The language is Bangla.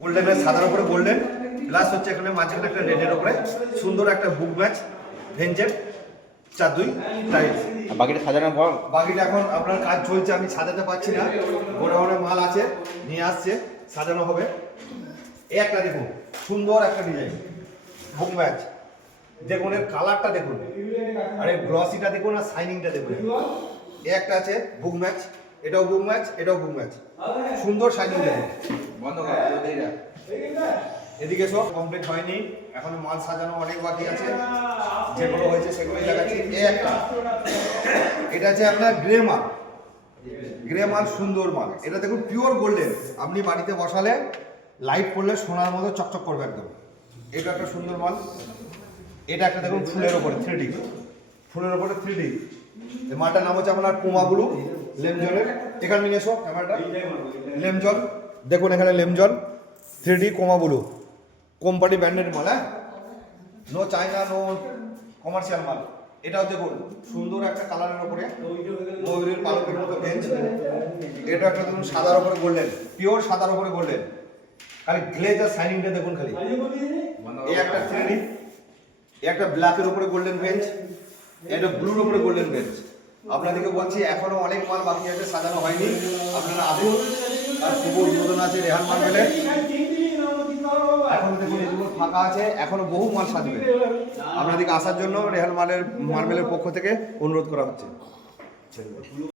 গোল্ডেনের সাদার উপরে গোল্ডেন প্লাস হচ্ছে এখানে মাঝখানে একটা রেডের উপরে সুন্দর একটা বুক ম্যাচ ভেঞ্জের 4-2 টাইলস। বাকিটা সাজানোর পর বাকিটা এখন আপনার কাজ চলছে, আমি সাজাতে পারছি না, গোডাউনে মাল আছে নিয়ে আসছে, সাজানো হবে। এই একটা দেখুন সুন্দর একটা ডিজাইন বুক ম্যাচ, দেখুন এর কালারটা দেখুন, আর এই গ্লসিটা দেখুন আর শাইনিংটা দেখুন। এই একটা আছে বুক ম্যাচ, এটাও বুক ম্যাচ, এটাও বুক ম্যাচ, সুন্দর শাইনিং দেখুন। বন্ধ করা এদিকে সব কমপ্লিট হয়নি, এখন মাল সাজানো অনেক বাকি আছে, যেগুলো হয়েছে সেগুলোই দেখাচ্ছি। এই একটা, এটা আছে আপনার গ্রে মাল, গ্রে মাল সুন্দর মাল, এটা দেখুন পিওর গোল্ডেন, আপনি বাড়িতে বসালে লাইট পড়লে সোনার মতো চকচক করবে একদম। এটা একটা সুন্দর মাল। এটা একটা দেখুন ফুলের ওপরে 3D, ফুলের ওপরে 3D। এই মালটার নাম হচ্ছে আপনার কোমাগুলো লেমজলের। এখানে নিয়ে এসো ক্যামেরাটা, লেমজল দেখুন, এখানে লেমজল 3D কোমাগুলো কোম্পানি ব্র্যান্ডের মাল, হ্যাঁ, নো চায়না, নো কমার্শিয়াল মাল। এটাও দেখুন সুন্দর একটা কালারের উপরে ময়ূরের পালকের মতো বেঞ্চ। এটা একটা দেখুন সাদার উপরে গোল্ডেন, পিওর সাদার উপরে গোল্ডেন, খালি গ্লেজ আর শাইনিংটা দেখুন খালি। এই একটা 3D, এই একটা ব্ল্যাকের উপরে গোল্ডেন বেঞ্চ, এটা ব্লুর উপরে গোল্ডেন বেঞ্চ। আপনাদেরকে বলছি এখনো অনেক মাল বাকি আছে, সাজানো হয়নি, আপনারা আসুন। আর শুভ উদ্বোধন আছে রেহান মার্বেলের, এখন দেখুন এগুলো ফাঁকা আছে, এখনো বহু মাল সাজবে। আপনাদেরকে আসার জন্য রেহান মার্বেলের পক্ষ থেকে অনুরোধ করা হচ্ছে।